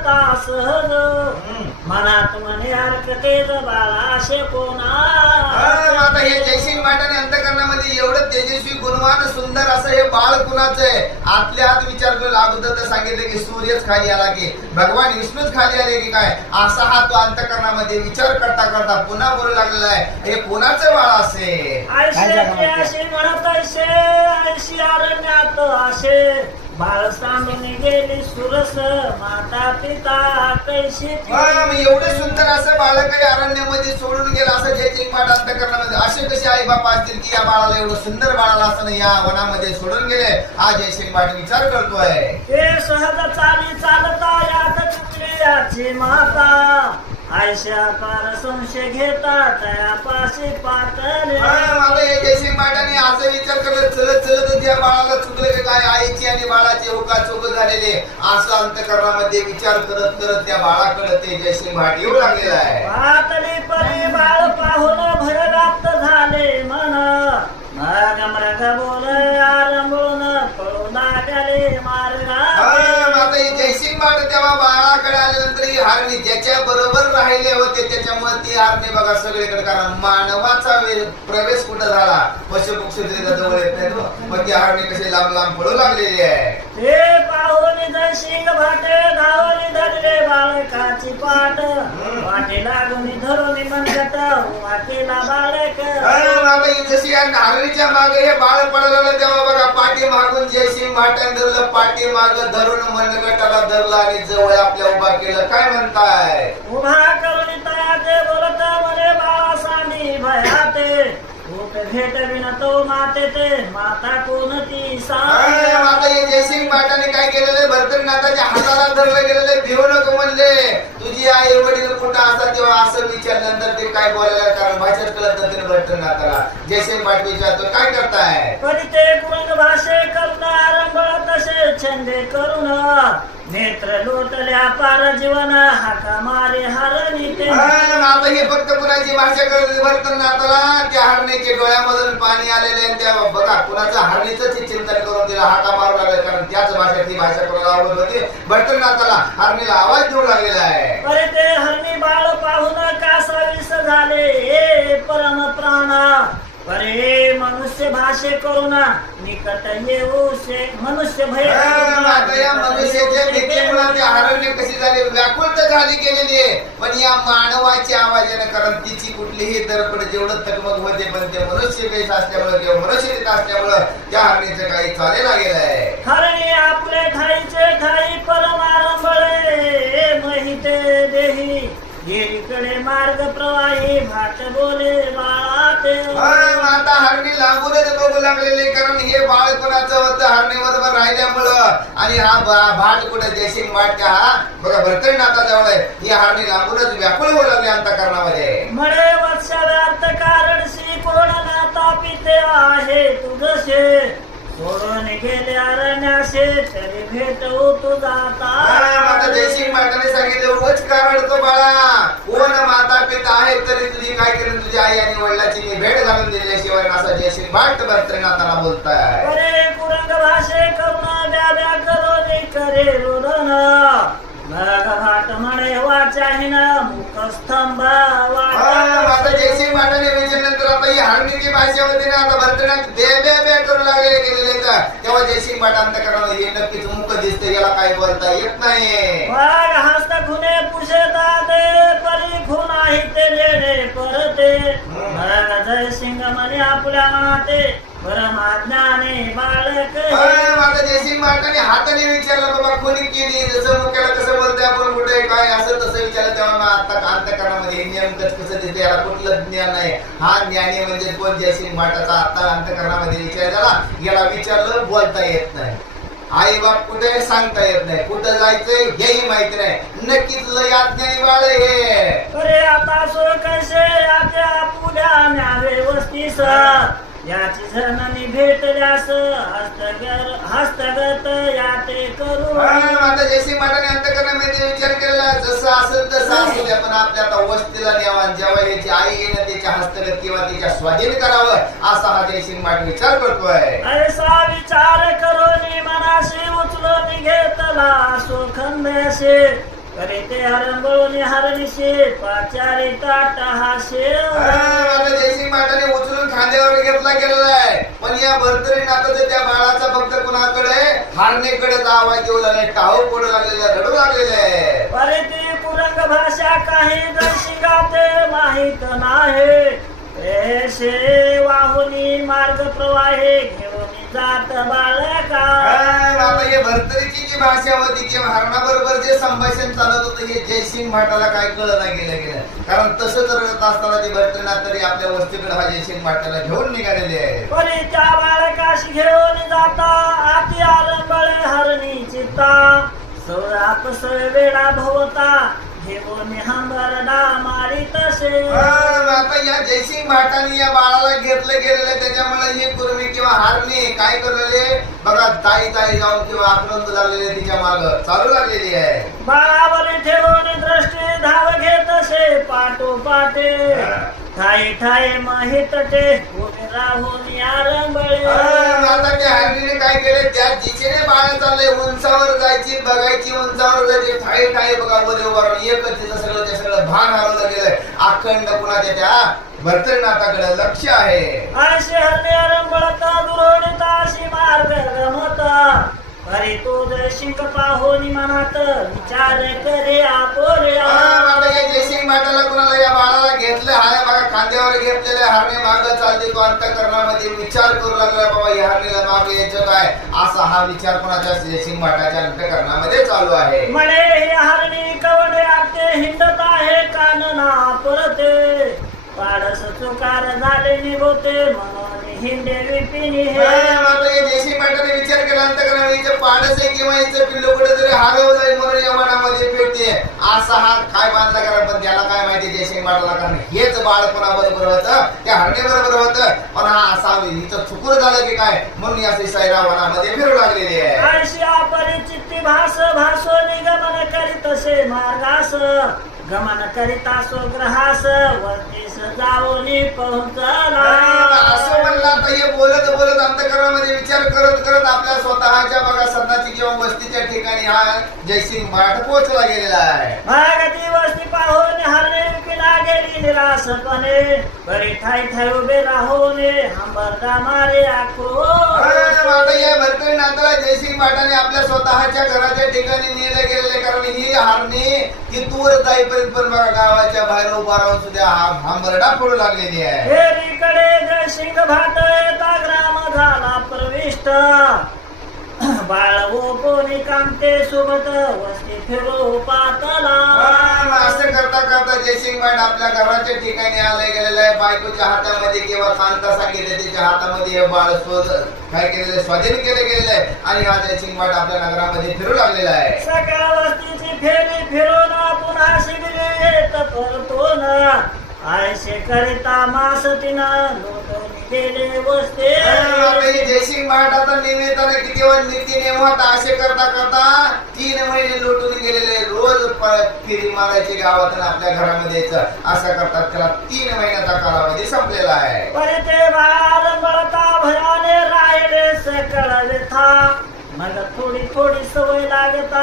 करता सहज मनात म्हणे हरकतेच बाळा असे कोणा. आता हे जयसिंग माटाने अंतकरणामध्ये एवढं तेजस्वी गुणवान सुंदर असं हे बाळ कुणाचं आहे. आतल्या आत विचार करून अगोदर तर सांगितलं की सूर्यच खाली आला की भगवान विष्णूच खाली आले की काय, असा हा तो अंतकरणामध्ये विचार करता करता पुन्हा बोलू लागलेला आहे. हे कोणाचं बाळ असे. असे म्हणत ऐशी अरण्यात असे बाळ सांडून गेली सुरस माता पिता कैशी. एवढे सुंदर असं बाळ काही अरण्यामध्ये सोडून गेलं असं जयसिंग माट अंतकरणामध्ये असे कसे आई बापा असतील की या बाळाला एवढं सुंदर बाळाला असं या वनामध्ये सोडून गेले. हा जयसिंग माट विचार करतोय. हे सहज चाली चालता यात चुकली याची माता आयशा पार संशय घेता तयापाशी पातले. आता हे जयसिंग माटाने असं विचार करत चलत चलत त्या बाळाला चुकले की काय आईची आणि बाळाची चूक झालेले असं अंतकरणामध्ये विचार करत करत त्या बाळाकडे ते जयसिंग माट येऊ लागलेला आहे. पातळी परी बाळ पाहून भयव्याप्त झाले मन मग मृग बोल आरंभून पळू लागले मार्गा. आता हे जयसिंग माट तेव्हा बाळाकडे आल्यानंतर ही हरणी ज्याच्या बरोबर राहिले होते त्याच्यामुळे ती हरणी बघा सगळीकडे, कारण मानवाचा प्रवेश कुठं झाला पशु पक्षी जवळ येत नाही मग ती हरणी कशी लांब लांब पडू लागलेली आहे. ते पाहून जयसिंग भाटे धावली धरले बाळकाची पाठ वाटे लागून धरून म्हणत वाटेला बाळक. आता जशी हरणीच्या मागे हे बाळ पडलेलं तेव्हा बघा पाठी मागून जयसिंग भाट्याने धरलं, पाठी माग धरून मनगटाला धरलं आणि जवळ आपल्या उभा केलं. काय म्हणताय. उभा करून तयाचे बोलत मरे बाळा सांडी भयाते भेट विनतो माते ते माता कोणती सांग. आता हे जयसिंग भाटाने काय केलेलं भरतनाथाच्या हाताला धरलं गेलेलं भिवू नको म्हणले. तुझी आई वडील कुठं असतात तेव्हा असं विचारल्यानंतर ते काय बोलायला, कारण भाषेत कळत नव्हते भरतनाथाला. जयसिंग भाट विचारतो काय करताय. पण ते कुरंग भाषे करून आरंभ तसे छंदे करून नेत्र लोटल्या पार जीवन हाका मारे हरणी ते. आता हे फक्त कुणाची भाषा करत भरतनाथाला त्या हरणीच्या डोळ्यामधून पाणी आलेले आणि त्या बघा कुणाचं हरणीच चिंतन करून तिला हाका मारू लागले, कारण त्याच भाषेत ती भाषा करायला आवडत होती भरतनाथाला. हरणीला आवाज देऊ लागलेला आहे. अरे ते हरणी बाळ पाहून कासावीस झाले हे परम प्राण. अरे मनुष्य भाषे करून निकट येऊ मनुष्य भय. आता या मनुष्याच्या भीतीमुळे त्या हरणी कशी झाली व्याकुळ तर झाली गेलेली आहे, पण या मानवाच्या आवाजाने, कारण तिची कुठलीही दरपड जेवढं तकमक होते पण ते मनुष्य वेश असल्यामुळे किंवा मनुष्य असल्यामुळे त्या हरणीचं काही चालेला गेलं आहे. हरणी आपले ठाईचे ठाई परमारंभळे महिते देही गेलीकडे मार्ग प्रवाही भाट बोले बाळाते. आता हरणी लागूनच बघू लागलेले, कारण हे बाळ कोणाचं होतं हरणी बरोबर राहिल्यामुळं. आणि हा भाट कुठे जयसिंग भाट हा बघा भरतनाथाजवळ आहे. ही हरणी लागूनच व्याकुळ होऊ लागली अंतकरणामध्ये. म्हणे वत्सव्यार्थ कारण श्री कोणाला तापिते आहे तुझसे सोडून गेले अरण्यासे तरी भेटू तुझा. आता जयसिंग भाटाने सांगितलं उगाच का रडतो बाळा, कोण माता पिता आहे तरी तुझी काय करेन तुझी आई आणि वडिलाची मी भेट घालून दिल्याशिवाय असा जयसिंग भाट भरतनाथाला बोलताय. अरे कुरंग भाषे करून द्या करून करे रोदन मग भाट म्हणे वाचाहीन मुखस्तंभ. आता जयसिंग भाटाने विचारल्यानंतर आता ही हरणीची भाषा होती ना, आता भरतनाथ बे बे बे करू लागले गेलेले. तेव्हा जयसिंग भाट अंतकरणाला हे नक्कीच मुख दिसते, याला काय बोलता येत नाही. हस्त खुने पुषे दादे परी खून आहे ते लेणे परते मग जयसिंग म्हणे आपल्या मनाते परमाज्ञाने बालक. आता जयसिंग भाटाने हाताने विचारलं बाबा कोणी केली, जसं मुख्याला कसं बोलतोय आपण कुठे काय असं तसं विचारलं तेव्हा मग आता अंतकरणामध्ये नियमकच कसं दिसते, याला कुठलं ज्ञान आहे. हा ज्ञानी म्हणजे कोण जयसिंग भाटाचा आता अंतकरणामध्ये विचार झाला. याला विचारलं बोलता येत नाही, आई बाप कुठे सांगता येत नाही, कुठं जायचंय हेही माहिती नाही. नक्कीच लय अज्ञानी बाळ हे. अरे आता सो कैसे आता पुढ्या न्यावे वस्तीस याची जननी भेटल्यास हस्तगत याते करू. आता जयसिंग महाराजांनी अंतकरणामध्ये विचार केला जसं असेल तसं असू द्या, पण आपल्या आता वस्तीला न्यावा, जेव्हा याची आई येणं त्याच्या हस्तगत किंवा त्याच्या स्वाधीन करावं असा हा जयसिंग महाराज विचार करतोय. ऐसा विचार करून मनाशी उचलून घेतला सुखंदेशे करे ते हरंबळून हरणीशे पाचारी ताट हासे आता जयसिंग महाराजांनी उचलून खांद्यावर घेतला गेलेला आहे. पण या भरतरी नाताचं त्या बाळाचा फक्त कुणाकडे हारणेकडे आवाज येऊ लागले, टाहू पडू लागलेले, रडू लागलेले. अरे ती पुरंग भाषा काही दर्शिकाते माहित नाही. ऐसे वाहुनी मार्ग प्रवाहे घेऊन जात बाळका. आता हे भरतरीची जी भाषा होती किंवा हरणाबरोबर जे संभाषण चालत होतं हे जयसिंग भाटाला काय कळलं गेलं. कारण तसंच रडत असताना ते भरतनाथ तरी आपल्या वस्तीकडे हा जयसिंग भाटाला घेऊन निघालेले आहे. परी त्या बाळकाशी घेऊन जाता आती आरंबळे हरणी चित्ता सौराप वेळा भवता घेऊन हंबरडा मारी तसे. आता या जयसिंग भाटाने या बाळाला घेतलं गेलेलं त्याच्यामुळे ही कुर्मी किंवा हारणी काय करलेले बघा ताई जाऊन किंवा आक्रंद झालेले तिच्या माग चालू लागलेली आहे. बाळावर ठेवून दृष्टी धाव घेत असे पाठोपाठे ठाई ठाई माहित ते उभे राहून आरंबळे. आता त्या हारणीने काय केले त्या दिशेने बाळ चालले उंचावर जायची बघायची उंचावर जायची ठाई ठाई बघा वर एकच तिचं सगळं ते सगळं भान हरवलं गेलंय. अखंड कुणाच्या त्या भरतनाथाकडे लक्ष आहे. असे हरणे आरंबळता दुरोणिता अशी मार्ग गमता अरे तो जयसिंग पाहोनी मनात विचार करे आपोरे. या जयसिंग भाटाला कुणाला या बाळाला घेतलं हाय बघा खांद्यावर घेतलेले हरणे माग चालते तो अंतःकरणामध्ये विचार करू लागला बाबा या हरणीला मागे यायचं काय असा हा विचार कोणाच्या जयसिंग भाटाच्या अंतःकरणामध्ये चालू आहे. म्हणे हे हरणी कवडे आते हिंडत आहे कानना परते पाडस चुकार झाले निघोते म्हणून हिंडे विपिनी हे. जयसिंग भाटाने विचार केला अंतःकरणामध्ये पाडस आहे किंवा हिचं पिल्लू कुठेतरी हरवलंय म्हणून या वनामध्ये फिरते असा हा काय बांधला करा. पण त्याला काय माहिती जयसिंग भाटाला कारण हेच बाळ कोणाबरोबर होतं त्या हरणे बरोबर होतं. पण हा असा हिचं चुकूर झालं की काय म्हणून या श्रीसाईराव वनामध्ये फिरू लागलेली आहे. अशी अपरिचित भास भासो निगमन करीत असे मार्गास गमन करीतासो ग्रहास वरतीस जाऊनी पोहोचला. असं म्हणलं आता हे बोलत बोलत अंतःकरणामध्ये विचार करत करत आपल्या स्वतःच्या बघा सदाची किंवा वस्तीच्या ठिकाणी हा जयसिंग भाट पोहोचला गेलेला आहे. भागती वस्ती पाहून हरणे विपिला गेली निरासपणे बरे ठाई ठाई उभे राहूने हंबरदा मारे आक्रोश. आता या भरतनाथाला जयसिंग भाटाने आपल्या स्वतःच्या घराच्या ठिकाणी नेले गेलेले कारण ही हरणी ती दूर जाईपर्यंत पण बघा गावाच्या बाहेर उभा राहून सुद्धा हंबरडा पडू लागलेली आहे. हेरीकडे जयसिंग भाट येता ग्राम झाला प्रविष्ट बाळ ओ कोणी कांते सोबत वस्ती फिरो पातला. असं करता करता जयसिंग भाट आपल्या घराच्या ठिकाणी आले गेलेलं आहे. बायकोच्या हातामध्ये किंवा कांता सांगितले त्याच्या हातामध्ये हे बाळ काय केलेलं स्वाधीन केले गेलेलं आहे आणि हा जयसिंग भाट आपल्या नगरामध्ये फिरू लागलेला आहे. सकाळ वस्तीची फेरी फिरून पुन्हा शिबिरी येत परतो ना आयशे करिता मास तिनं लोटून गेले वस्ते. जयसिंग भाट आता निमित्ताने किती नीती नेमत असे करता करता 3 महिने लुटून गेलेले रोज फिरी मारायची गावातून आपल्या घरामध्ये यायचं असं करतात त्याला 3 महिन्याचा कालावधी संपलेला आहे. पण ते बाळ बळता भयाने राहिले सकळ व्यथा मग थोडी थोडी सवय लागता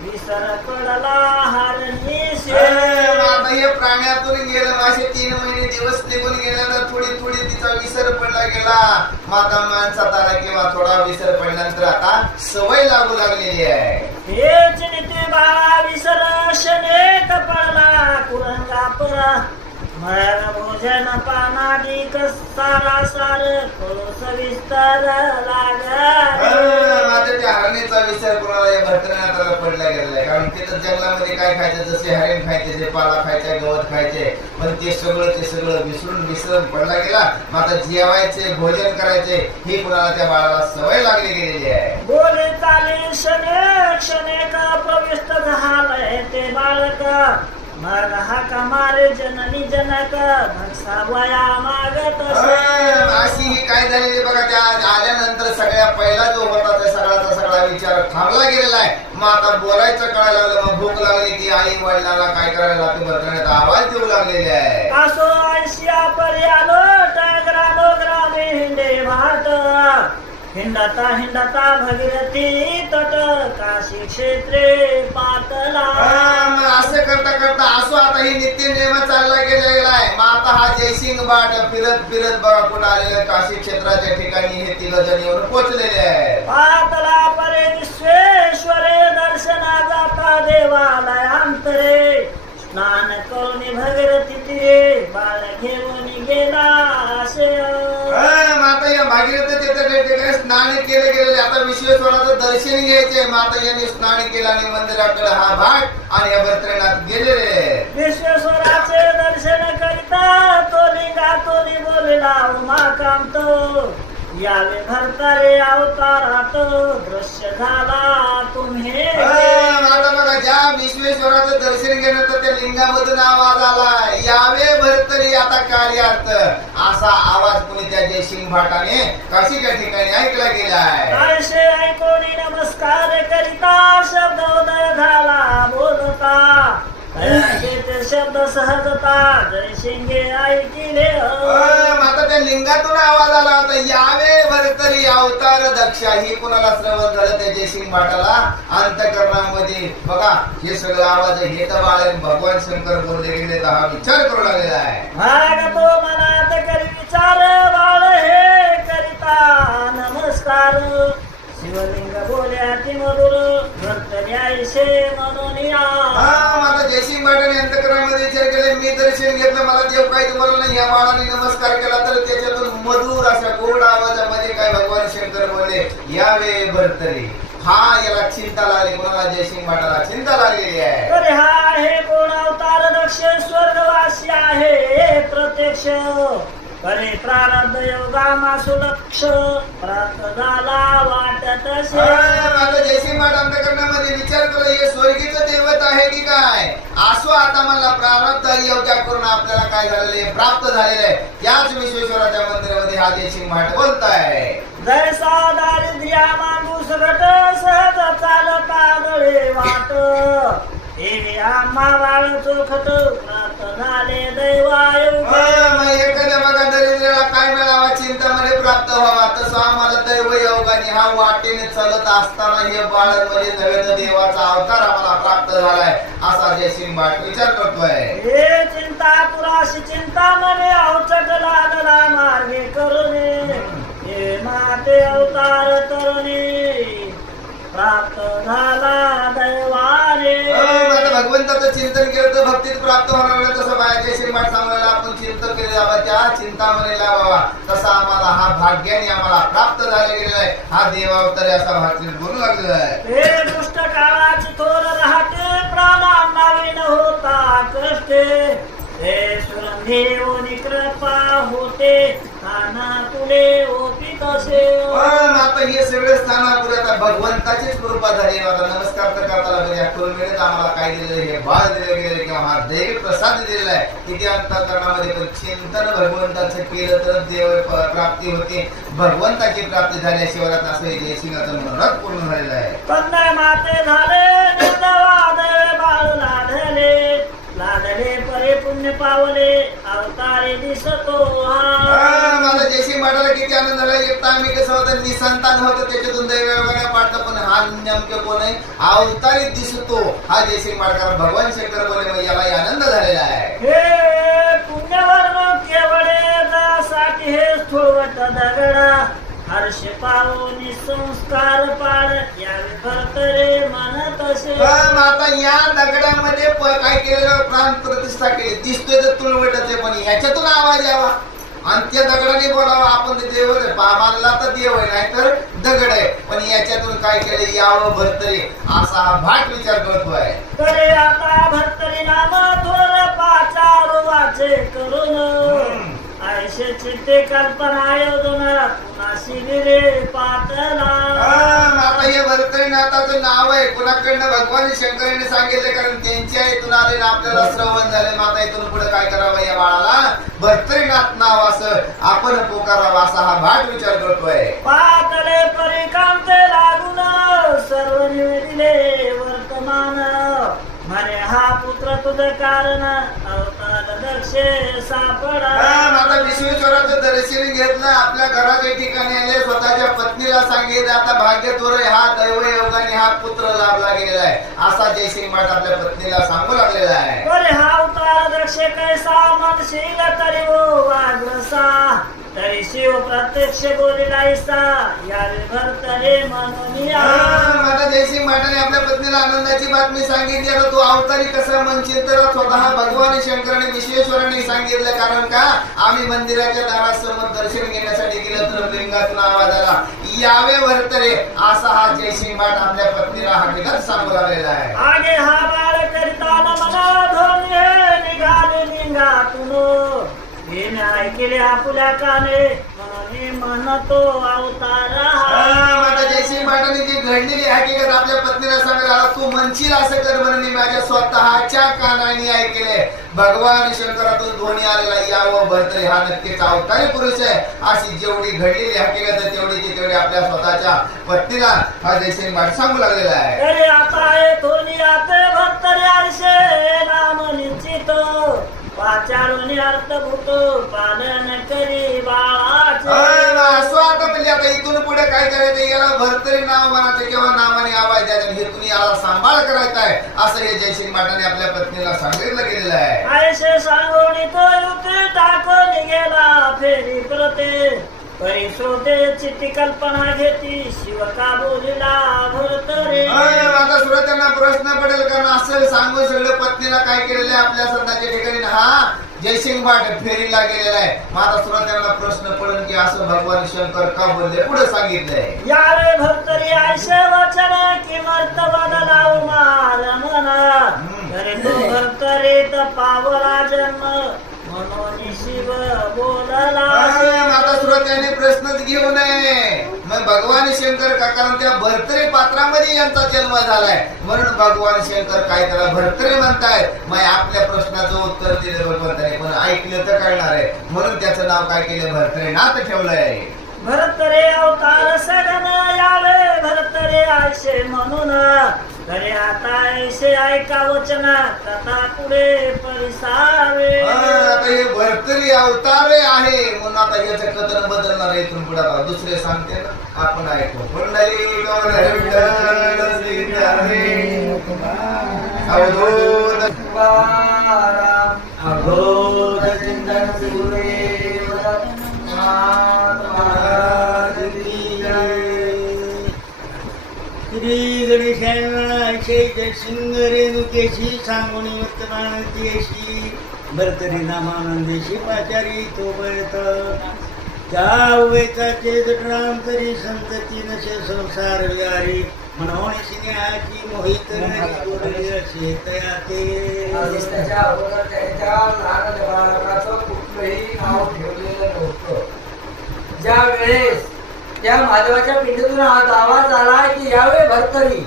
विसर पडला हरणी. आता हे प्राण्यातून गेलं असे 3 महिने दिवस निघून गेल्यानंतर थोडी थोडी तिचा विसर पडला गेला. माता माणसात आला किंवा थोडा विसर पडल्यानंतर आता सवय लागू लागलेली आहे. हेच नीती बाळा विसर शनेक पडला कुरंगा परा मग भोजन पानादिक सारा सार कळू सविस्तर माझ्या हरणीचा विचार कोणाला या भरतनाथाला पडला गेलाय कारण तिथं जंगलामध्ये काय खायचं जसे हरिण खायचे जे पाला खायचा गवत खायचे पण ते सगळं विसरून पडला गेला. मग आता जेवायचे भोजन करायचे ही कुणाला त्या बाळाला सवय लागली गेलेली आहे. बोले चाले क्षणेक प्रविष्ट झालंय ते बाळक मग हाका मारे जननी जनक भक्सावया मागत. अशी ही काय झालेली बघा त्या आल्यानंतर सगळ्या पहिला जो होता त्या सगळा विचार थांबला गेलेला आहे. मग आता बोलायचं कळायला लागलं मग भूक लागली की आई वडिलांना काय करायला लागते भरतनाथ आवाज देऊ लागलेले आहे. असो ऐशिया पर्यालो ग्रामो ग्रामे हिंडे भाट हिंडता भगीरथी तट काशी क्षेत्रे पातला. करता करता असो आता ही नित्य नियम चालला गेलेला आहे. मग आता हा जयसिंग बाट फिरत फिरत बघा कुठं आलेलं काशी क्षेत्राच्या ठिकाणी हे तिघ जण येऊन पोचलेले आहे. पातला परे विश्वेश्वरे दर्शना जाता देवालयांतरे स्नान करून भगीरथी तीरे बाळ घेऊन गेला असे. माता या भागीरथीच्या ठिकाणी स्नान केले गेलेले. आता विश्वेश्वराचं दर्शन घ्यायचे. माता यांनी स्नान केलं आणि मंदिराकडे हा भाट आणि या भरतरीनाथ गेलेले. विश्वेश्वराचे दर्शन करिता तो लिंगातून बोलला उमाकांत यावे भरतारे अवतारात दृश्य झाला तुम्ही. आता बघा ज्या विश्वेश्वराचं दर्शन घेणं तर त्या लिंगामधून आवाज आला यावे भरतरी आता कार्यार्थ असा आवाज कोणी त्या जयसिंग भाटाने काशीच्या ठिकाणी ऐकला गेलाय. आयशे ऐकोनी नमस्कार करिता शब्द उदय झाला बोलता ते शब्द सहजता जयसिंगे ऐकिले. आता त्या लिंगातून आवाज आला होता यावे भरतरी अवतार दक्षा. ही कोणाला श्रवण झालं त्या जयसिंग भाटाला अंतःकरणामध्ये. बघा हे सगळं आवाज हे तर बाळ भगवान शंकर बोलले गेले तर हा विचार करू लागलेला आहे. भाग तो मनात करी विचार बाळ हे करिता नमस्कार शिवलिंग बोल्या ती मधुर भरतरी आयशे म्हणून माझा जयसिंग भाटाने अंतःकरणामध्ये विचार केले मी दर्शन घेतलं मला देव काही तुम्हाला नाही. या बाळाने नमस्कार केला तर त्याच्यातून मधुर अशा गोड आवाजामध्ये काय भगवान शंकर बोलले यावे भरतरी. हा याला चिंता लागली. कोणाला जयसिंग भाटाला चिंता लागलेली आहे. अरे हा हे कोण अवतार दक्ष स्वर्गवासी आहे प्रत्यक्ष अरे प्रारब्ध योगामासु लक्ष प्राप्त झाला वाटत असे. माझा जयसिंग भाट अंतःकरणामध्ये विचार केला हे स्वर्गीचं दैवत आहे की काय. असो आता मला प्रारब्ध योग्य करून आपल्याला काय झालेले प्राप्त झालेले आहे. याच विश्वेश्वराच्या मंदिरामध्ये हा जयसिंग भाट बोलताय. जैसा दारिद्र्या माणूस घट सहज चालता दळे वाट एवे आम्हा वाळ चोखट प्राप्त झाले दैवायोग. एखाद्या बघा दरिद्राला काय मिळावा चिंतामध्ये प्राप्त व्हावा तसं आम्हाला दैव योगाने हा वाटेने चालत असताना हे बाळांमध्ये नव्यानं देवाचा अवतार आम्हाला प्राप्त झालाय असा जयसिंग भाट विचार करतोय. हे चिंता पुराशी चिंता मने अवचट लागला मार्गे करुणे हे माते अवतार तरुणी प्राप्त झाला दैवाने. भगवंताचं चिंतन केलं तर भक्तीत प्राप्त होणार नाही. तसं बाया जयसिंग भाट सांगायला आपण चिंतन केले जावा त्या चिंतामणी लावावा तसा आम्हाला हा भाग्याने आम्हाला प्राप्त झाले गेलेला आहे. हा देवावतारी असा भाषेत बोलू लागलेला आहे. हे दुष्ट काळाची थोर राहते प्राणांना विन होता कष्टे हे सुरंधी ओनी कृपा होते काना तुले ओपी कसे. आता हे सगळे स्थानापुढे आता भगवंताचीच कृपा झाली. आता नमस्कार तर करताना बघा करून मिळत आम्हाला काय दिलेलं हे बाळ दिले गेले किंवा हा देव प्रसाद दिलेला आहे. किती अंतःकरणामध्ये पण चिंतन भगवंताचं केलं तर देव प्राप्ती होते. भगवंताची प्राप्ती झाल्याशिवाय असं जयसिंगाचं मनोरथ पूर्ण झालेलं आहे. कन्या माते झाले निर्दवाद बाळ लाढले लाढले परे पुण्य पावले अवतारे दिसतो. मला जयसिंग भाटाला किती आनंद झाला. एक तर आम्ही कसं होतं निसंतान होतं त्याच्यातून दैवयोगाने पाडलं पण हा नेमकं कोण आहे अवतारी दिसतो हा जयसिंग भाट. कारण भगवान शंकर बोले याला आनंद झालेला आहे. हे पुण्यवर्ण केवळे साठी हे स्थूळवट दगडा हर्ष पावनी संस्कार पाड यावे भरतरे म्हणत असे. आता या दगडामध्ये काय केलेलं प्राण प्रतिष्ठा केली दिसतोय तर तुळवटाचे पण याच्यातून आवाज यावा आणि त्या दगडाने बोलावा आपण ते देव मानला तर देव आहे नाहीतर दगड आहे पण याच्यातून काय केलं यावं भरतरी असा हा भाट विचार करतोय. करे आता भरतरी नाम थोर पाचार वाचे करून आयशे चित्ते कल्पना योजना पुन्हा शिबिरे पातला. आता हे भरतरीनाथाचं नाव आहे कुणाकडनं भगवान शंकराने सांगितले कारण त्यांच्या इथून आले आपल्याला श्रवण झाले. माता इथून पुढे काय करावं या बाळाला भरतरीनाथ नाव असं आपण पोकारावं असा हा भाट विचार करतोय. पातले परिकांते लागून सर्व निवेदिले वर्तमान म्हणे हा पुत्र तुझं कारण अवतार दक्षे सापडा. आता विश्वेश्वराचं दर्शन घेतलं, आपल्या घराच्या ठिकाणी आले, स्वतःच्या पत्नीला सांगितलं आता भाग्य तोरे हा दैव योगाने हा पुत्र लाभला गेलेला आहे असा जयसिंग भाट आपल्या पत्नीला सांगू लागलेला आहे. अरे हा अवतार दक्षे कैसा मनशील तरी वो वागसा तरी शिव प्रत्यक्ष बोलिला ऐसा यावे भरतरे म्हणून माझा जयसिंग भाटाने आपल्या पत्नीला आनंदाची बातमी सांगितली. आता तू अवतारी कसं म्हणशील तर स्वतः भगवान शंकराने विश्वेश्वराने सांगितलं. कारण का आम्ही मंदिराच्या दारासमोर दर्शन घेण्यासाठी गेलो तर लिंगातून आवाज आला यावे भरतरे असा हा जयसिंग भाट आपल्या पत्नीला हकीकत सांगू लागलेला आहे. आगे हा बाळ करताना मला धोनी निघाले लिंगातून येणे ऐकले आपुल्या काने म्हणून म्हणतो अवतारा. माझा जयसिंग भाटाने जी घडलेली हकीकत आपल्या पत्नीला सांगायला तू म्हणशील असं कर म्हणून मी माझ्या स्वतःच्या कानाने ऐकले. भगवान शंकरातून ध्वनी आलेला यावं भरतरे हा नक्कीच अवतारी पुरुष आहे अशी जेवढी घडलेली हकीकत आहे तेवढी आपल्या स्वतःच्या पत्नीला हा जयसिंग भाट सांगू लागलेला आहे. अरे आता आहे धोनी आते भरतरे आळशे नाम निश्चित वाचारून अर्थभूत पालन करी बाळाचे. असं आता म्हणजे आता इथून पुढे काय करायचं याला भरतरी नाव म्हणायचं किंवा नावाने आवाज द्यायचा हेतून याला सांभाळ करायचा आहे असं हे जयसिंग भाटाने आपल्या पत्नीला सांगितलं गेलेलं आहे. आयशे सांगोनी तो युती टाकून गेला फेरी प्रते परी श्रोतेची ती कल्पना घेती शिव का बोलिला भरतरे. आता श्रोत्यांना प्रश्न पडेल कारण असं सांगून सगळं पत्नीला काय केलेलं आहे आपल्या स्वतःच्या ठिकाणी हा जयसिंग भाट फेरीला गेलेला आहे. माझा श्रोत्यांना प्रश्न पडेल की असं भगवान शंकर का बोलले पुढे सांगितलंय यावे भरतरी आयशे वचन किमर्थ बदलाव मार म्हणा तरी तो भरतरी तर पावला जन्म म्हणून शिव बोलला. आता श्रोत्याने प्रश्नच घेऊ नये मग भगवान शंकर का कारण त्या भरतरी पात्रामध्ये यांचा जन्म झालाय म्हणून भगवान शंकर काय त्याला भरतरी म्हणतायत. मग आपल्या प्रश्नाचं उत्तर दिलं भगवंताने पण ऐकलं तर कळणार आहे म्हणून त्याचं नाव काय केलं भरतरी नाथ ठेवलंय. भरतरे अवतार सगन यावे भरतरे आयशे म्हणून तरी आता ऐशे ऐका वचना कथा पुढे परिसावे. आता हे भरतरी अवतारे आहे म्हणून आता याचं कथन बदलणार आहे इथून पुढे. आता दुसरे सांगते ना आपण ऐकू कुंडली अघोर चिंतन सुरे श्री गणेशाय जयसिंग रेणुकेशी सांगुणी वर्तमान देशी भरतरी नामानंदेशी पाचारी तो बळत त्या उभेचाचे जटराम तरी संतती नसे संसार विहारी म्हणून स्नेहाची मोहित असे तयाते. त्याच्या अगोदर त्याच्या लहान बालकाचं कुठलंही नाव ठेवलेलं नव्हतं. ज्या वेळेस त्या महादेवाच्या पिंडीतून हा आवाज आला की यावे भरतरी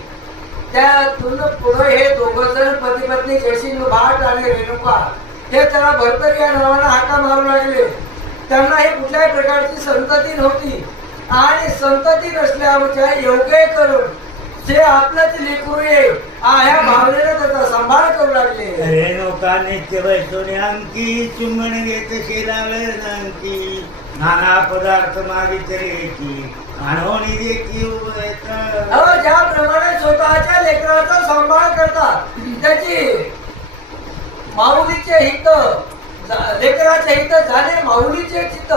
त्यातून पुढे हे दोघं जण पती पत्नी जयसिंग भाट आणि रेणुका हे त्याला भरतरी या नावानं हाका मारू लागले. त्यांना ही कुठल्याही प्रकारची संतती नव्हती आणि संतती नसल्याच्या योग्य करून जे आपलंच लेकरू ये ह्या भावनेला त्याचा सांभाळ करू लागले. रेणुका नित्य वैष्णवी अंकी चुंबन घेत शिराळ जानकी नाना पदार्थ मागितले आणवणी देखी ज्याप्रमाणे स्वतःच्या लेकराचा सांभाळ करतात त्याची माऊलीचे हित लेकराचे हित झाले माऊलीचे चित्त.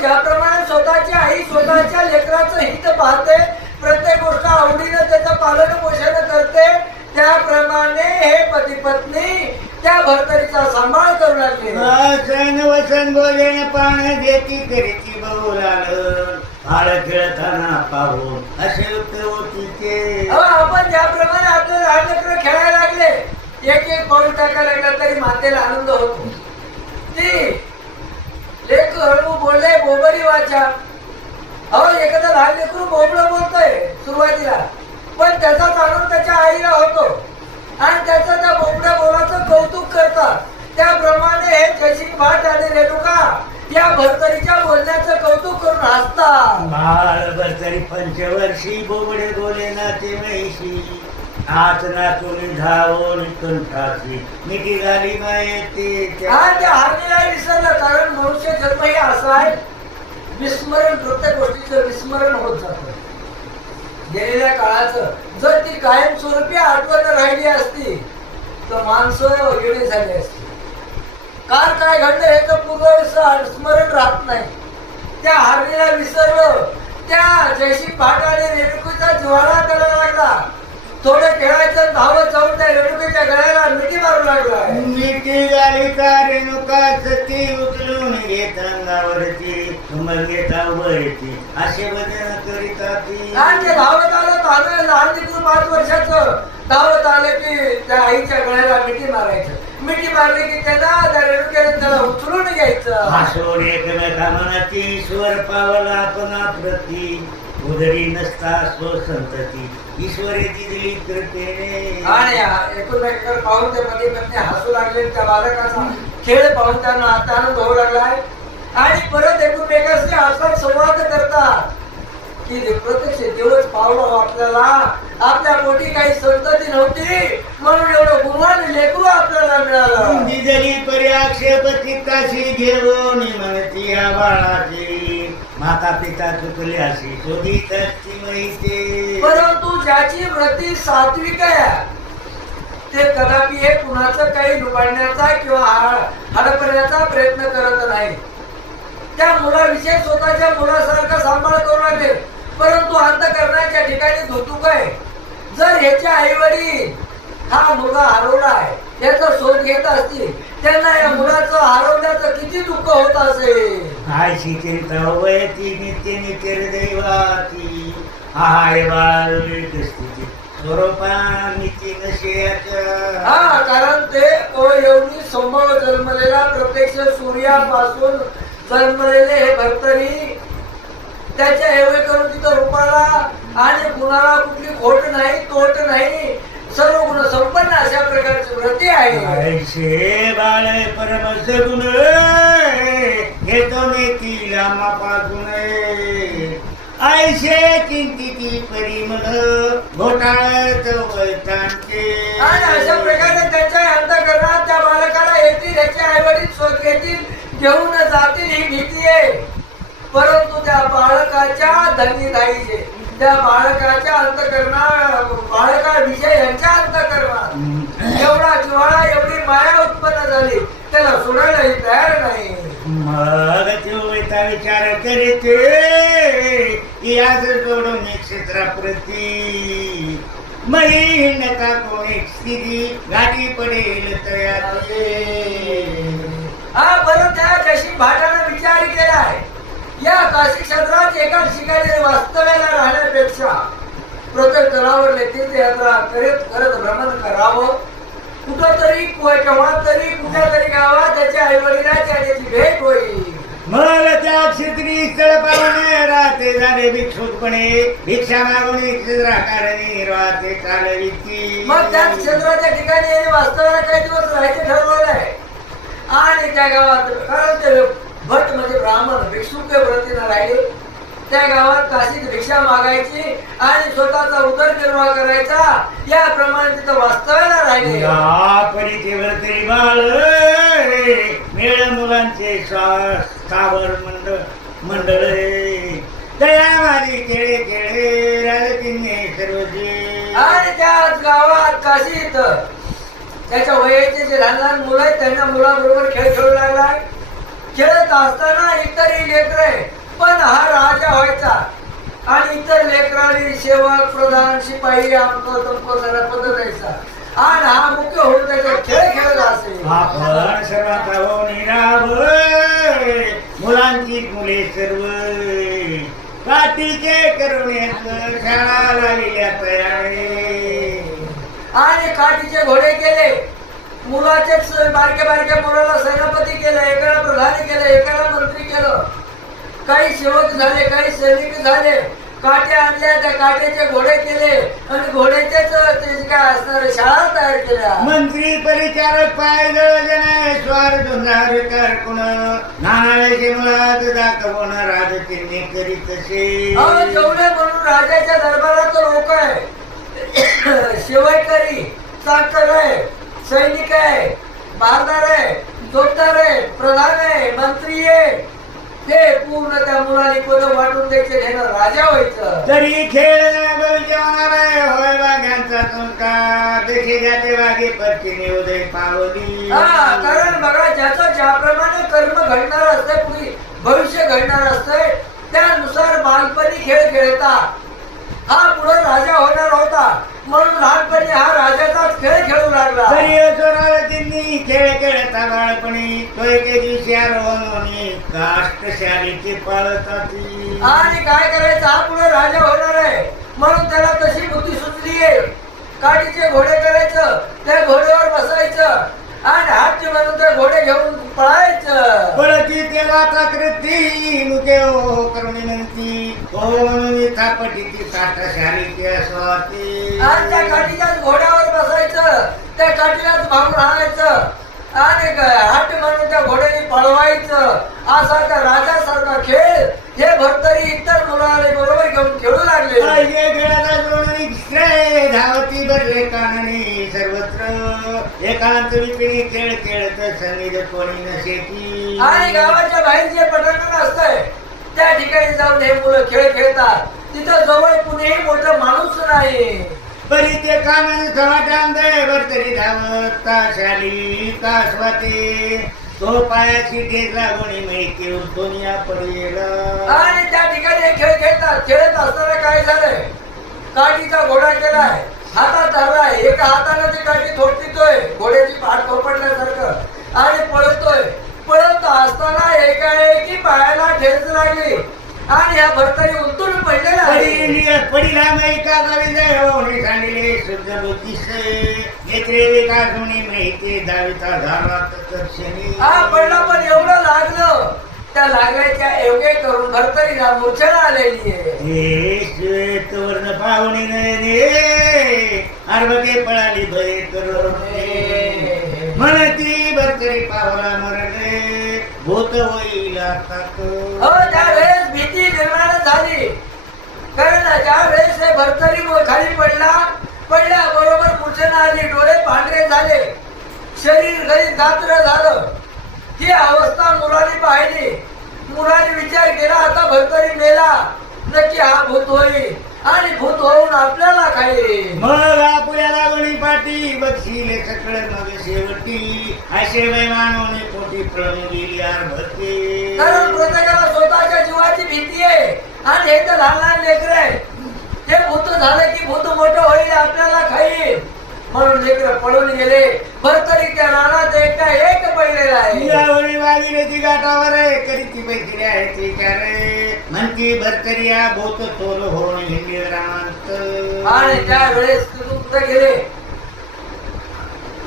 ज्याप्रमाणे स्वतःची आई स्वतःच्या लेकराचं हित पाहते प्रत्येक गोष्ट आवडीनं त्याचं पालन पोषण करते त्याप्रमाणे हे पती पत्नी त्या भरतरीचा सांभाळ करू लागले. वचन वचन बोले पान घेती करीती बोलाल बाळ खेळताना पाहून असे होती ते. आपण ज्याप्रमाणे आपले लहान लेकरं खेळायला लागले एक एक पाऊल टाकायला लागला तरी मातेला आनंद होतो. ती लेक हळू बोलले बोबडी वाचा. एखादा लहान लेकरू बोबडं बोलतोय सुरुवातीला पण त्याचाच आनंद त्याच्या आईला होतो आणि त्याचं त्या बोबड्या बोलाचं कौतुक करतात. त्याप्रमाणे हे जयसिंग भाट आणि रेणुका या भरतरीच्या बोलण्याचं कौतुक करून हसतात. बाळ भरतरी पंचवर्षी बोबडे बोले नाते महिशी आज नाचून धावून कंठाची मिठी झाली माहिती हा त्या हारणीला विसरलं, कारण मनुष्य जन्म हे असा आहे, विस्मरण, प्रत्येक गोष्टीचं विस्मरण होत जातं. गेलेल्या काळाचं जर ती कायमस्वरूपी आठवण राहिली असती तर माणसं वेगळी झाली असती. काल काय घडलं हे तर पूर्ण स्मरण राहत नाही. त्या हारणीला विसरलं, त्या जयसिंग भाट आणि रेणुकीचा ज्वाळा करायला लागला. थोडं खेळायचं, धावत जाऊन त्या रेणुकीच्या गळ्याला मिठी मारू लागला. मिठी झाली का रेणुका सती उचलून घेत अंगावरती मग घेता उभरती असे वचन करीता ती. आणि ते धावत आलं, लहान तिकडून 5 वर्षाचं धावत आलं की त्या आईच्या गळ्याला मिठी मारायचं. मिठी मारली की त्यांना त्या रेणुकेने त्याला उचलून घ्यायचं. हासोड एकमेका मनाची स्वर पावला आपण प्रती उदरी नसता स्वसंतती ईश्वरेची दिली कृपेने. आणि एकूण पाहून ते पती पत्नी हसू लागले. त्या बालकाचा खेळ पाहून त्यांना आता आनंद होऊ लागलाय. आणि परत एकमेकांशी असा संवाद करतात की प्रत्यक्ष दिवस पावलं आपल्याला, आपल्या पोटी काही संतती नव्हती म्हणून एवढं गुमान लेकरू आपल्याला मिळालं. दिली परी आक्षेप चित्ताशी घेऊन म्हणती या बाळाची माता पिता चुकले अशी शोधित असती माहिती. परंतु ज्याची वृत्ती सात्विक आहे ते कदापि हे कुणाचं काही लुबाडण्याचा किंवा हडपण्याचा प्रयत्न करत नाही. त्या मुलाविषयी स्वतःच्या मुलासारखा सांभाळ करू लागले. परंतु अंतःकरणाच्या ठिकाणी धुतुक आहे. जर ह्याच्या आई वडील हा मुलगा हरवला आहे याचा शोध घेत असतील, त्यांना या मुलाचं हरवल्याचं किती दुःख होत असेल. आयशी चिंता वयती नित्य नित्य दैवाती हाय बालस्थिती स्वरूपा नित्य नशेयाच्या. हा, कारण ते अवयवनी संभव जन्मलेला प्रत्यक्ष सूर्यापासून जन्मलेले हे भरतरी त्याच्या हेवे करून तिथं रूपाला आणि गुणाला कुठली खोट नाही, तोट नाही, सर्व गुण संपन्न अशा प्रकारची व्रती आहे. आयशे बाळ परम सगुण घेतो नेतीला मापासून आयशे चिंतिती परिमळ घोटाळत वैतांचे. आणि अशा प्रकारे त्यांच्या अंतःकरणात त्या बालकाला येतील, याचे आई वडील शोध घेतील, घेऊन जातील ही भीती आहे. परंतु त्या बाळकाच्या धनीधाईचे, त्या बाळकाच्या अंतःकरणात, बाळकाविषयी यांच्या अंतःकरणात एवढा जिव्हाळा, एवढी माया उत्पन्न झाली, त्याला सोडायलाही तयार नाही. मग तो विचार करीते याच जोडून क्षेत्राप्रती मही नका कोणी स्थिती गाठी पडेल तयाचे. हा, परत त्या जयसिंग भाटानं विचार केलाय, या काशी क्षेत्रात एका ठिकाणी वास्तव्याला राहण्यापेक्षा प्रत्येक तलावर तीर्थयात्रा करत भ्रमण करावं. कुठंतरी केव्हा तरी कुठ्यातरी गावात त्याच्या आई वडिलांची आणि त्याची भेट होईल. मग त्या क्षेत्री स्थळ पाहुणे राहते झाले भिक्षुकपणे भिक्षा मागून कारणी राहते चालविती. मग त्या क्षेत्राच्या ठिकाणी यांनी वास्तव्याला काही दिवस राहायचे ठरवलेलं आहे. आणि त्या गावात कारण ते भट म्हणजे ब्राह्मण भिक्षुक व्रतीनं राहिले, त्या गावात काशीत भिक्षा मागायची आणि स्वतःचा उदरनिर्वाह करायचा, याप्रमाणे तिथं वास्तव्याला राहिले. परिचेवर तरी बाळ मेळ मुलांचे स्थावर मंडळ दया माझी केळे केळे राजकिन्ने सर्वजे. आणि त्याच गावात काशीत त्याच्या वयाचे जे लहान लहान मुलं आहेत त्यांना मुलाबरोबर खेळ खेळू लागला. खेळत असताना इतरही लेकरं, पण हा राजा व्हायचा आणि इतर लेकरांनी सेवक प्रधान शिपाई आमचं तमकं जरा पद्धतीचा आणि हा मुख्य होऊन त्याचा खेळ खेळत असेल. आपण सर्वात निराव मुलांची मुले सर्व काठीचे करुण्यात शाळा लागल्या तयारे. आणि काठीचे घोडे केले, मुलाचेच बारक्या बारक्या मुलाला सेनापती केलं, एकाला प्रधानी केलं, एकाला मंत्री केलं. काही सेवक झाले, काही सैनिक झाले. काटे आणल्या, त्या काट्याचे घोडे केले आणि घोड्याचेच ते काय असणार शाळा तयार केल्या. मंत्री परिचारक पाय जण स्वार धुंदार कारकुण नानाचे मुळात दाखवून राजकिन्ने करीत असे. जेवढे म्हणून राजाच्या दरबारात लोक आहे शिवायकरी चाकर आहे, सैनिक आहे, बारदार आहे, जोडदार आहे, प्रधान आहे, मंत्री आहे, ते पूर्ण त्या मुलाने पद वाटून द्यायचे, घेणं राजा व्हायचं. तरी खेळ जेवणार आहे होय वाघ्यांचा संस्कार देखे जाते वाघे पत्नी उदय पावली. हा, कारण बघा ज्याचं ज्याप्रमाणे कर्म घडणार असतंय, पुढे भविष्य घडणार असतंय, त्यानुसार बालपणी खेळ खेळतात. हा पुढे राजा होणार होता, म्हणून लहानपणी हा राजाचाच खेळ खेळू लागला. तरी सोरावतींनी खेळ खेळता बाळपणी तो एके दिवशी आरोहणी काष्टशालीची पाळतात. आणि काय करायचं, हा पुढे राजा होणार आहे, म्हणून त्याला तशी बुद्धी सुचली आहे. काठीचे घोडे करायचं, त्या घोड्यावर बसायचं आणि हातचे म्हणून ते घोडे घेऊन पळायचं. पळती तेव्हा कृती मुके हो करून विनंती हो म्हणून थापटीची काष्टशालीची स्वाती. आणि त्या काठीच्याच घोड्यावर बसायचं, त्या काठीलाच भाऊन आणायचं आणि हात म्हणून त्या घोड्याने पळवायचं. असा त्या राजासारखा खेळ हे भरतरी इतर मुलाने बरोबर घेऊन खेळू लागले. धावती बदले काननी सर्वत्र एकांत विपिणी खेळ खेळत संगीत कोणी नसेती. आणि गावाच्या बाहेर जे पटांगण असतंय त्या ठिकाणी जाऊन हे मुलं खेळ खेळतात. तिथं जवळ कुणीही मोठा माणूस नाही. बरी ते कानन समाजांदय भरतरी धावत काशाली कासवाते तो पायाची ठेच लागून मिळते दुनिया पडेला. आणि त्या ठिकाणी हे खेळ खेळतात. खेळत असताना काय झालंय, काठीचा घोडा केलाय, हातात धरलाय, एका हाताने ती काठी थोपटितोय घोड्याची पाठ थोपटल्यासारखं आणि पळतोय. पळत असताना एकाएकी पायाला ठेच लागली आणि ह्या भरतरी उलटून पडलेला पडिला मैका गावी जाय होणे सांगितले शुद्ध बुद्धीसे नेत्रे विकास होणे माहिती दाविता झाला तत्क्षणी. हा पडला, पण एवढं लागलं त्या लागायच्या एवढे करून भरतरीला मूर्छना आलेली आहे. हे श्वेत वर्ण पाहुणे नयने अर्भके पळाली भय करोडे म्हणती भरतरी पावला मरले भूत होईल हो, त्यावेळेस भीती निर्माण झाली. कारण ज्या वेळेस हे भरतरी खाली पडल्या बरोबर मूर्छना आली, डोळे पांढरे झाले, शरीर गळीत गात्र झालं. ही अवस्था मुलाने पाहिली. मुलाने विचार केला, आता भरतरी मेला, नक्की हा भूत होईल आणि भूत होऊन आपल्याला खाईल. मग आपल्याला गणी पाठी बक्षीले सकळ मग शेवटी असे वैमानोने पोटी पळून गेली अर्भके. कारण प्रत्येकाला स्वतःच्या जीवाची भीती आहे आणि हे तर लहान लहान लेकर आहे. हे भूत झालं की भूत मोठं होईल, आपल्याला खाईल, म्हणून लेकर पळून गेले. भरतरी त्या रानात एक पडलेला आहे. यावेळी वागिले ती गाठावर करीती बैठले आहे ती विचारे म्हणती भरतरी या भूत थोर होऊन हिंदी रामांत. आणि त्या वेळेस कुठे गेले,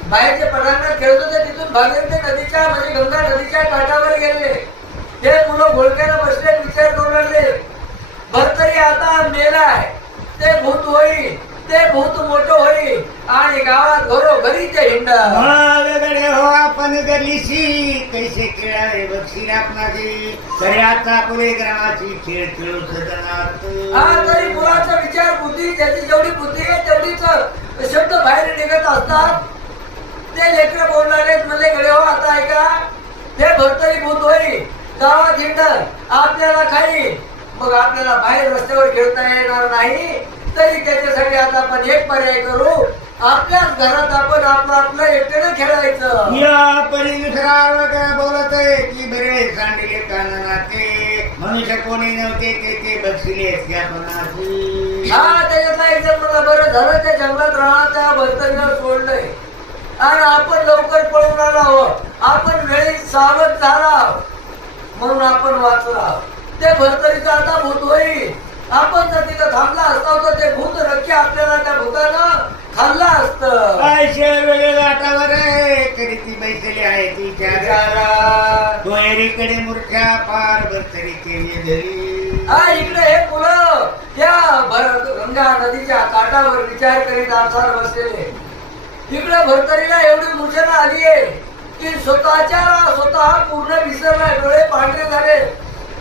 बाहेरच्या पटांगणात खेळत होते, तिथून भागीरथी नदीच्या म्हणजे गंगा नदीच्या काठावर गेले. ते मुलं घोळक्यानं बसले, विचार करू लागले, भरतरी आता मेलाय, ते भूत होईल, ते भूत मोठं होईल आणि गावात घरोघरी ते हिंडा हो आपण गलीशी कैसे खेळावे बक्षील आपणाची तरी आता पुरे ग्रामाची खेळ खेळू सदनात. हा, तरी मुलाचा विचार बुद्धी, त्याची जेवढी बुद्धी आहे तेवढीच शब्द बाहेर निघत असतात. ते लेकर बोलणारे म्हणले, गडे हो आता ऐका, हे भरतरी भूत होईल, गावात हिंडल, आपल्याला खाईल, मग आपल्याला बाहेर रस्त्यावर खेळता येणार नाही. तरी त्याच्यासाठी आता आपण एक पर्याय करू, आपल्याच घरात आपण आपलं एकट्यानं खेळायचं. या परी दुसरा बोलत आहे की बरे सांडले कानाते मनुष्य कोणी नव्हते ते बक्षिले त्यापणाची. हा, त्याच्यातला एक जण मला बरं झालं, त्या जंगलात राहण्याच्या भरतरीला सोडलंय आणि आपण लवकर पळून आलो, आपण वेळीच सावध झाला म्हणून आपण वाचला. ते भरतरीचं आता भूत होईल. आपण जर तिथं थांबला असता तर ते भूत नक्की आपल्याला त्या भूतानं खाल्लं असतं. वेगळे गाठावर तरी ती बैसली आहे तिच्या दोहेरीकडे मूर्छा पार भरतरी केली धरी. हा, इकडे हे मुलं या गंगा नदीच्या काठावर विचार करीत आमसार बसलेले. इकडे भरतरीला एवढी मूर्छना आली आहे की स्वतः पूर्ण विसरलाय, डोळे पांढरे झाले,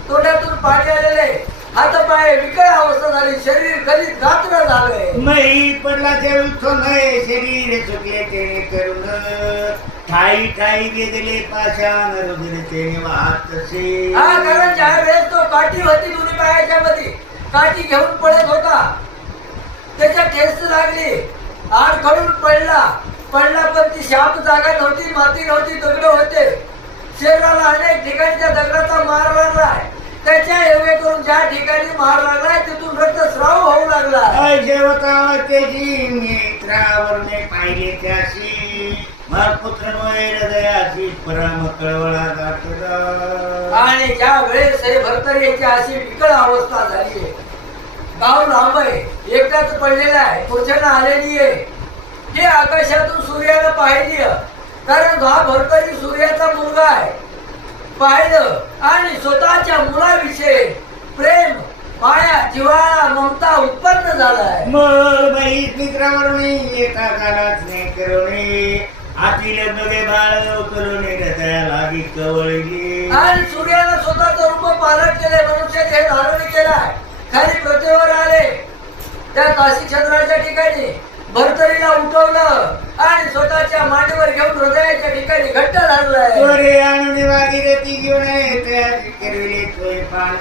तोंडातून पाणी आलेले. हातपाय विकळ अवस्था झाली, शरीर गलित गात्र झालंय. मही पडला ते उठो नये, शरीर चुकले तेने करून, ठाई ठाई गेले पाषाण रुधिर तेने वाहत तसे. हा, कारण ज्या वेळेस तो काठी होती दोन्ही पायाच्या मध्ये, काठी घेऊन पडत होता, त्याच्या ठेस लागली, आड खडून पडला पण ती शाप जागा नव्हती, माती नव्हती, दगड होते. शरीराला अनेक ठिकाणच्या दगडाचा मार लागलाय. त्याच्या योगे करून ज्या ठिकाणी मार लागलाय तिथून रक्तस्राव होऊ लागला. जेवता त्याची नेत्रावरने पाहिले त्याशी, मग पुत्रमय हृदयाची परम कळवळा दाटला. आणि ज्या वेळेस हे भरतरीची अशी विकळ अवस्था झाली, गाव लांब आहे, एकटाच पडलेला आहे, पुढच्यानं आलेली आहे, जे आकाशातून सूर्याला पाहिली, कारण हा भरतरी सूर्याचा मुलगा आहे, पाहिलं आणि स्वतःच्या मुलाविषयी प्रेम, माया, जिव्हाळा, ममता उत्पन्न झालाय. मग बाई मित्रावरून एका काळात ने करुणे, आतील बघे बाळ करून हृदया लागी कवळली. आणि सूर्याला स्वतःचं रूप पालट केले, मनुष्य हे धारण केलाय, खाली पृथ्वीवर आले, त्या काशी चंद्राच्या ठिकाणी भरतरीला उठवलं आणि स्वतःच्या मांडीवर घेऊन हृदयाच्या ठिकाणी घट्ट धरलंय. चोरे आणून वागीरती घेऊन तयारी केलेली तोय पान,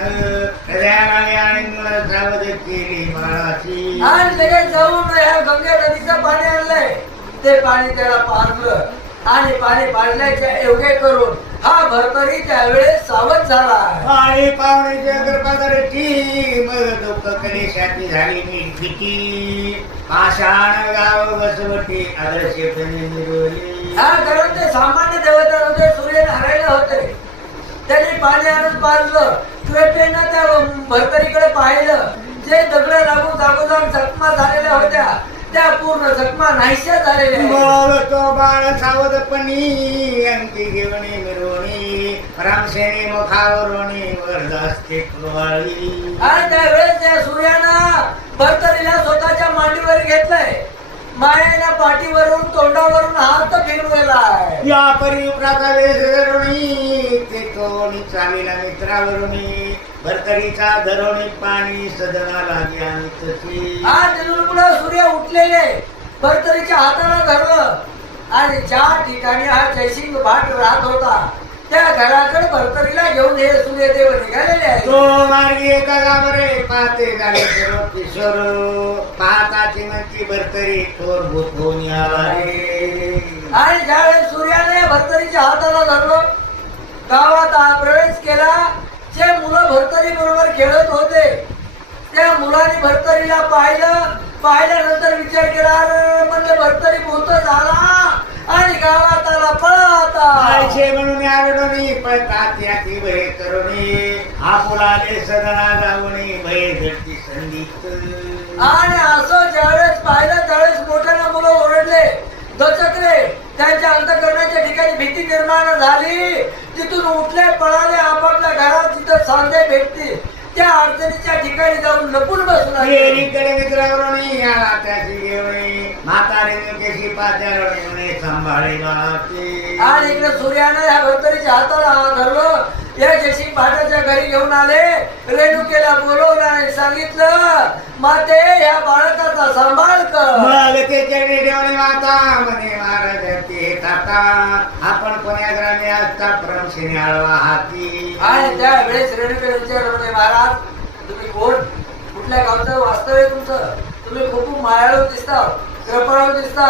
हृदयाला आणि मला सावध केली बाळाची. आणि लगेच जाऊन ह्या गंगा नदीचं पाणी आणलंय, ते पाणी त्याला पाजलं आणि पाणी पाजल्याच्या योगे करून हा भरतरी त्यावेळेस सावध झाला. आणि पाहुण्याच्या गर्भाधारची मग दुःख कलेशाची झाली निर्भीती, पाषाण गाव बसवटी आदर्शपणे मिरवली. हा, कारण ते सामान्य देवता नव्हते, सूर्यनारायण होते. त्यांनी पाणी आणून पाजलं, कृपेनं त्या भरतरीकडे पाहिलं, जे दगड लागून जागोजाग जखमा झालेल्या होत्या त्या पूर्ण जखमा नाहीशा झालेल्या आहेत. मग तो बाळ सावधपणी अंकी घेऊन मिरवणी, रामसेने मुखावरुणी वरदास्ते फुलवाळी. आणि त्यावेळेस त्या सूर्यानं भरतरीला स्वतःच्या मांडीवर घेतलंय, मायेनं पाठीवरून तोंडावरून हात फिरवलाय. या परिव्राता वेसरुणी ते तोणी चालीला मित्रावरुणी, भरतरीचा धरोणी पाणी सदना लागे आणि तशी. आज तिथून पुढे सूर्य उठलेले भरतरीच्या हाताला धरलं आणि ज्या ठिकाणी हा जयसिंग भाट राहत होता त्या घराकडे भरतरीला घेऊन हे सूर्यदेव निघालेले आहेत. तो मार्गी एका गावरे पाहते झाले किशोर, पाहताची म्हणती भरतरी थोर भूत होऊन आला रे. आणि ज्यावेळेस सूर्याने भरतरीच्या हाताला धरलं, गावात प्रवेश केला, जे मुलं भरतरी बरोबर खेळत होते त्या मुलांनी भरतरीला पाहिल्यानंतर विचार केला, म्हणजे भरतरी भूत झाला आणि गावात आला पळता. आयशे म्हणून आरडणी पळतात याची भय करुणी, आपुलाले सदना जाऊनी भय झटती संधीत. आणि असं ज्यावेळेस पाहिलं त्यावेळेस मोठ्यानं मुलं ओरडले, दचकले, त्यांच्या अंतःकरणाच्या ठिकाणी भीती निर्माण झाली. तिथून उठले, पळाले, आपापल्या घरात जिथं सांधे भेटतील त्या अडचणीच्या ठिकाणी जाऊन लपून बसून कडे मित्रावरून आला त्याची घेऊन, म्हातारे केशी पात्यावरून म्हणे सांभाळे बाळाचे. आणि इकडे सूर्यानं ह्या भरतरीच्या हाताला धरलं, या जयसिंग भाटाच्या घरी घेऊन आले, रेणुकेला बोलवलं आणि सांगितलं, माते या बाळकाचा सांभाळ कर. मग ते चरणी ठेवणे माता म्हणे महाराज ते ताता, आपण कोण्या ग्रामी असता परमशिने आळवा हाती. आणि त्यावेळेस रेणुकेला विचारलं, म्हणे महाराज तुम्ही कोण, कुठल्या गावचं वास्तव आहे तुमचं, तुम्ही खूप मायाळू दिसता, कृपाळू दिसता,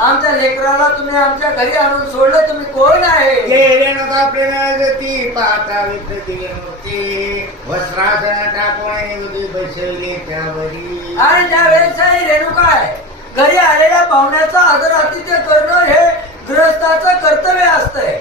आमच्या लेकराला तुम्ही आमच्या घरी आणून सोडलं, तुम्ही कोण आहे. रेणुका प्रेमागती पाहता विद्युती होती, वस्त्रासन टाकून बसवले त्यावरी. आणि त्यावेळेस रेणुका आहे, घरी आलेल्या पाहुण्याचा आदर आतिथ्य करणं हे गृहस्थाचं कर्तव्य असतंय.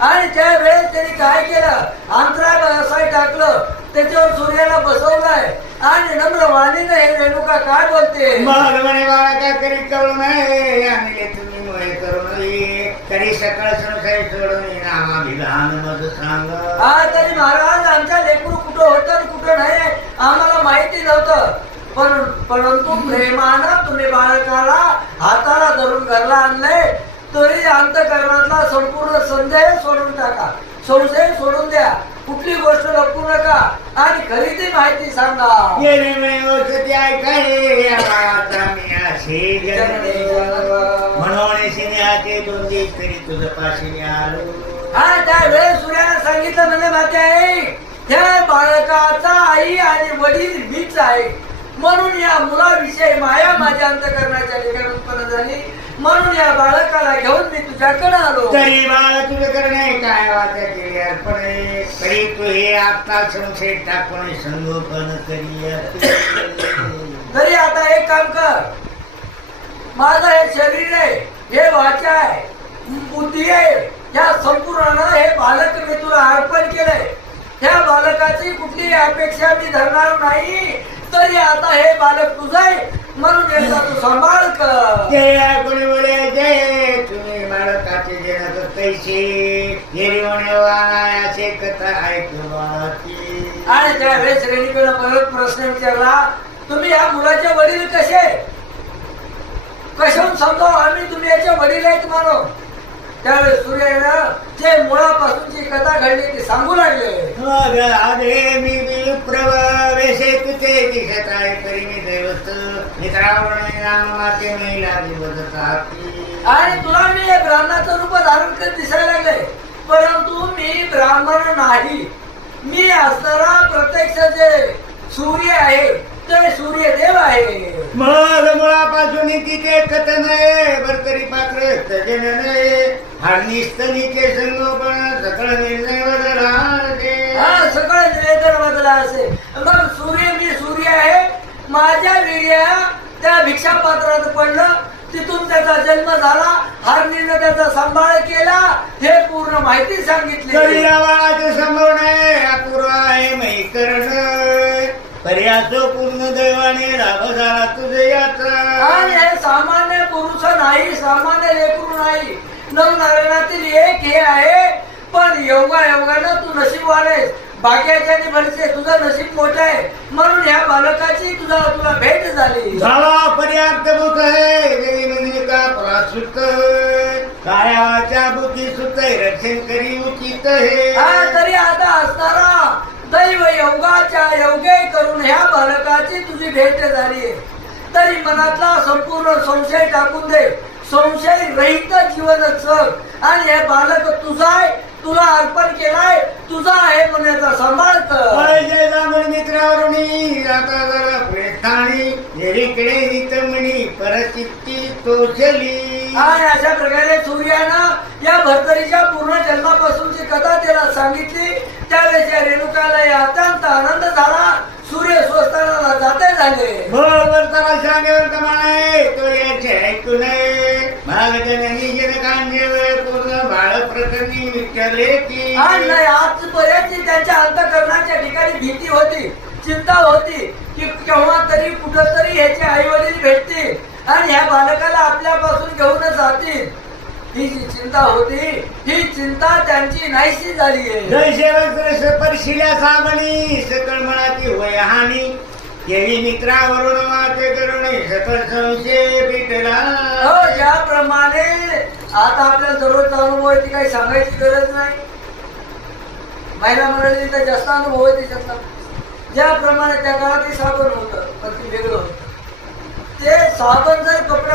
आणि त्यावेळेस त्यांनी काय केलं, अंतराळ व्यवसाय टाकलं, त्याच्यावर सूर्याला बसवलाय आणि नम्र वाणीने हे रेणुका काय बोलते, मग म्हणे बाळा काय करी करू नये, आम्ही तुम्ही मोहे करू नये, तरी सकाळ संसारी सोडून नामाभिधान मग सांग. हा, तरी महाराज आमच्या लेकरू कुठं होतं आणि कुठं नाही आम्हाला माहिती नव्हतं, परंतु प्रेमानं तुम्ही बाळकाला हाताला धरून घरला आणलंय, तरी अंतःकरणातला संपूर्ण संदेह सोडून टाका, संशय सोडून द्या कुठली गोष्ट लपवू नका आणि खरी ती माहिती सांगा. गेले ते ऐकाय या बाळाचा मी असे जननी जन्म. म्हणून सिंहाचे 2 दिवस तरी तुझं पाशी आलो. हा त्यावेळेस सूर्याने सांगितलं म्हणजे माहिती आहे त्या बाळकाचा आई आणि वडील मीच आहे. म्हणून या मुलाविषयी माया माझ्या अंतःकरणाच्या ठिकाणी उत्पन्न झाली. म्हणून या बाळकाला घेऊन मी तुझ्याकडे आलो. तरी बाळा तुझं करणे काय वाचा केली अर्पण तरी तू हे आता संशय टाकून संगोपन करी. तरी आता एक काम कर, माझं हे शरीर आहे, हे वाचा आहे, बुद्धी आहे, या संपूर्ण हे बालक मी तुला अर्पण केलंय. त्या बालकाची कुठली अपेक्षा मी धरणार नाही. तरी आता हे बालक तुझं आहे म्हणून याचा तू सांभाळ कर. जय कोणी बोले जय तुम्ही बाळकाचे जनक कैसे असे कथा ऐकवाची. आणि त्यावेळेस रेणुकेनं परत प्रश्न विचारला, तुम्ही या मुलाचे वडील कसे कशाहून समजाव आम्ही तुम्ही याचे वडील आहेत म्हणून. त्यावेळेस सूर्यानं जे मुळापासूनची कथा घडली ती सांगू लागले. मग आधे मी प्रवेशे तुझे दिसत आहे तरी मी दैवत मित्रावरण नाम माते महिला दिवस आणि तुला मी हे ब्राह्मणाचं रूप धारण करत दिसायला लागले, परंतु मी ब्राह्मण नाही. मी असणारा प्रत्यक्ष जे सूर्य आहे ते सूर्यदेव आहे. मग मुळापासून तिचे कथन बरतरी पात्र सजन हार्निस्तनीचे संगोपन सकळ निर्णय हा सगळं निवेदन बदला असे. मग सूर्य मी सूर्य आहे, माझ्या वीर्या त्या भिक्षा पात्रात पडलं, तिथून त्याचा जन्म झाला, हरणीनं त्याचा सांभाळ केला, हे पूर्ण माहिती सांगितली. बाळाचे संभवण अपूर्व आहे मै करण पर्यासो पूर्ण दैवाने राभ झाला तुझे यात्रा. आणि हे सामान्य पुरुष नाही, सामान्य लेकरू नाही, नवनारायणातील एक हे आहे. पण योगानं तू नशीबवान आहेस, भाग्याच्याने भरसे, तुझं नशीब मोठं आहे. म्हणून या बालकाची तुला भेट झाली. झाला पर्याप्त भूत आहे देवी मंदिर का प्रासुत कायाच्या बुद्धी सुत रक्षण करी उचित हा, हे. तरी आता असणारा दैव योगाच्या योगे करून ह्या बालकाची तुझी भेट झाली आहे. तरी मनातला संपूर्ण संशय टाकून दे, संशय रहित जीवन जग. आणि हे बालक तुझा आहे, तुला अर्पण केलाय, तुझा आहे म्हणण्याचा सांभाळ कर. मित्रावरुणी आता जरा प्रेस्थानी एकीकडे हितमणी परचित्ती तोचली. आणि अशा प्रकारे सूर्यानं या भरतरीच्या पूर्ण जन्मापासूनची कथा त्याला सांगितली. त्यावेळेस या रेणुकाला या अत्यंत आनंद झाला. सूर्य स्वस्थानाला जाते झाले. बरोबर त्याला सांगेवर कमाय तो याचे ऐकू नये भागजननी जनकांचे वेळ पूर्ण बाळ प्रकरणी विचारले की आणि आजपर्यंत त्यांच्या अंतःकरणाच्या ठिकाणी भीती होती, चिंता होती की केव्हा तरी कुठं तरी ह्याचे आई वडील भेटतील आणि ह्या बालकाला आपल्यापासून घेऊन जातील. ही जी चिंता होती, ही चिंता त्यांची नाहीशी झाली आहे. जयसेवक परशिल्या साबणी सकळ मनाची होय हानी केली मित्रावरून वाचे करून सकळ संशय पेटला. हो, ज्याप्रमाणे आता आपल्याला दररोजचा अनुभव आहे ती काही सांगायची गरज नाही. महिला मंडळीचा जास्त अनुभव आहे त्याच्यातला. ज्याप्रमाणे त्या काळात साबण होतं पण ते वेगळं होतं. ते साबण जर कपडा